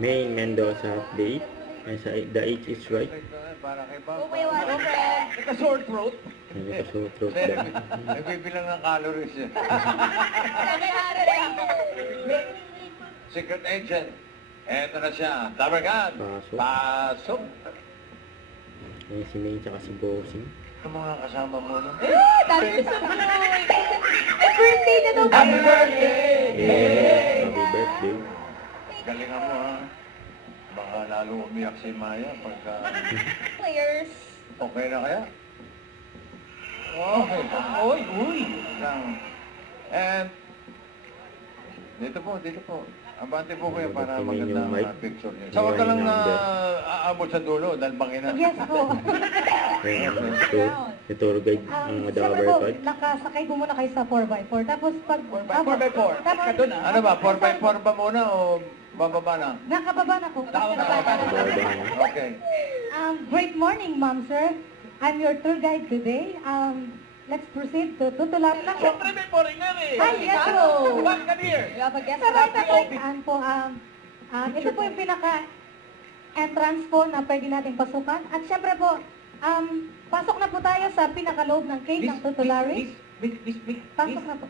May Mendoza update. The H is right. Para kay Bob. Okay, what friend? Naka-sore throat. Nagkasutrot Hindi, daw. nagbibilang ng calories eh. Secret agent. Eto na siya. Tabagan. Pasok. Pasok. Ayan si May tsaka si Bossing. Ang mga kasama mo no? Dami sa buhay. Eh, birthday na daw. Happy birthday! Happy birthday. Galingan mo ha. Baka lalo umiyak si Maya pagka... Players. Okay na kaya? Okay. Uy, uy. Lang. And... Dito po. Abante po kayo para Tingnan maganda yung mic. ang picture niyo. So, wag ka lang na aabot sa dulo dahil bangin na. Yes po. Ayan, si tour guide ng Siyempre po, Dabarcad. nakasakay po muna kayo sa 4x4. Tapos pag... 4x4. Tapos, Ka doon ah. Ano ba? 4x4 ba muna o bababa na? nakababa na po. Okay. Great morning, ma'am, sir. I'm your tour guide today. Let's proceed to Tutulap na po. Siyempre may foreigner eh. Ay, yes po. Welcome here. We have a guest. Pero ito po, ito po yung pinaka-entrance po na pwede nating pasukan. At syempre po, pasok na po tayo sa pinaka-loob ng cave ng Tutulari. Pasok na po.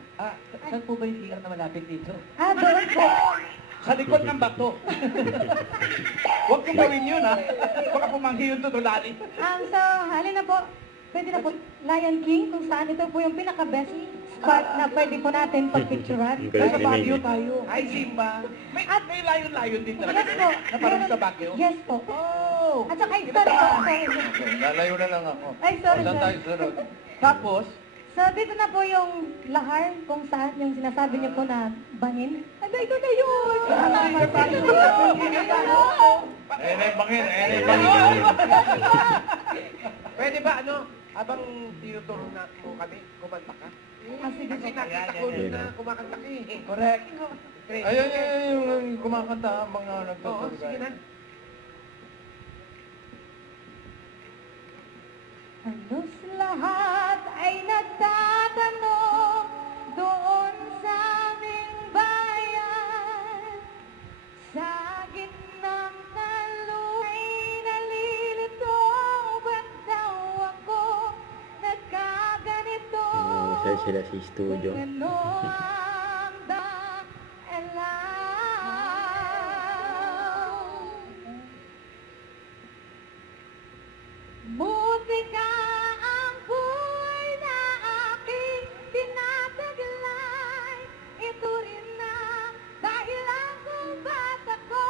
Saan po ba yung CR na malapit dito? Doon po. Sa likod ng bato. Huwag kong gawin yun ha. Baka pumanghi yung tutulali. So, halin na po. Pwede na po Lion King kung saan ito po yung pinaka-best spot na pwede po natin pagpicturean. Yung galing Sa ni May. Baguio tayo. Ay, Simba. May layon-layon din talaga. Yes po. Na parang sa Baguio. Yes po. Oh. At saka, sorry po. Sorry. Lalayo na lang ako. Ay, sorry, Saan tayo sorry. sunod? Tapos, So, dito na po yung lahar kung saan yung sinasabi niyo po na bangin. Ano, ito na yun! Eh, na yung bangin. pwede ba habang tinuturo na mo kami, kumanta ka? Sige Kasi po. nakita ko Yan, na yan. kumakanta ka eh. Correct. Ayun, yung kumakanta habang Oo, nagtutulog. sige na. Halos lahat ay nagtatanong doon sa aming bayan. Sa gitnang kaluluwa'y nalilito, ba't daw ako nagkaganito? Masaya sila sa studio. Kung ano ang dahilan. Musika ang buhay na aking tinataglay. Ito rin ang dahilan kung ba't ako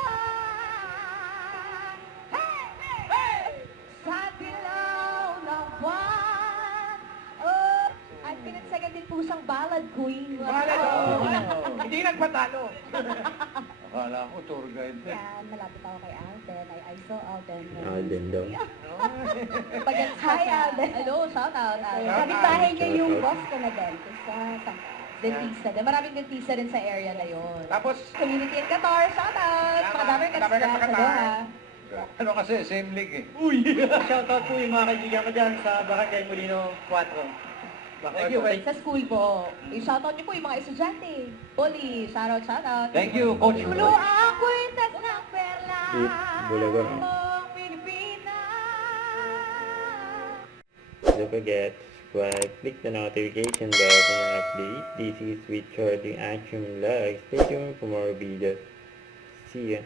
hey! Hey! Sa dilaw ng buwan. Oh, At pinagsagan din po siyang ballad queen. Hindi nagpatalo. Akala ko tour guide. Yan, malapit ako kay Alden. I saw Alden. Alden daw. Hi, Alden. Hello, shout out. Kapit-bahay niya yung boss ko na dentist sa dentista. Maraming dentista rin sa area na yon. Tapos, Community in Qatar, shout out. Mga damer ka Damer ka sa sa Qatar. Doha. Ano kasi, same league eh. Shoutout po yung mga kaibigan ko dyan sa Barangay Molino 4. thank you, Sa school po. I-shout out niyo po yung mga estudyante. Poli, shout out. Thank you, Coach. Tulo ako'y tas ng perla. Bulaga. Ang Pilipinas. Don't forget, subscribe, click the notification bell for more updates. This is with Charging Action Vlog. Stay tuned for more videos. See ya.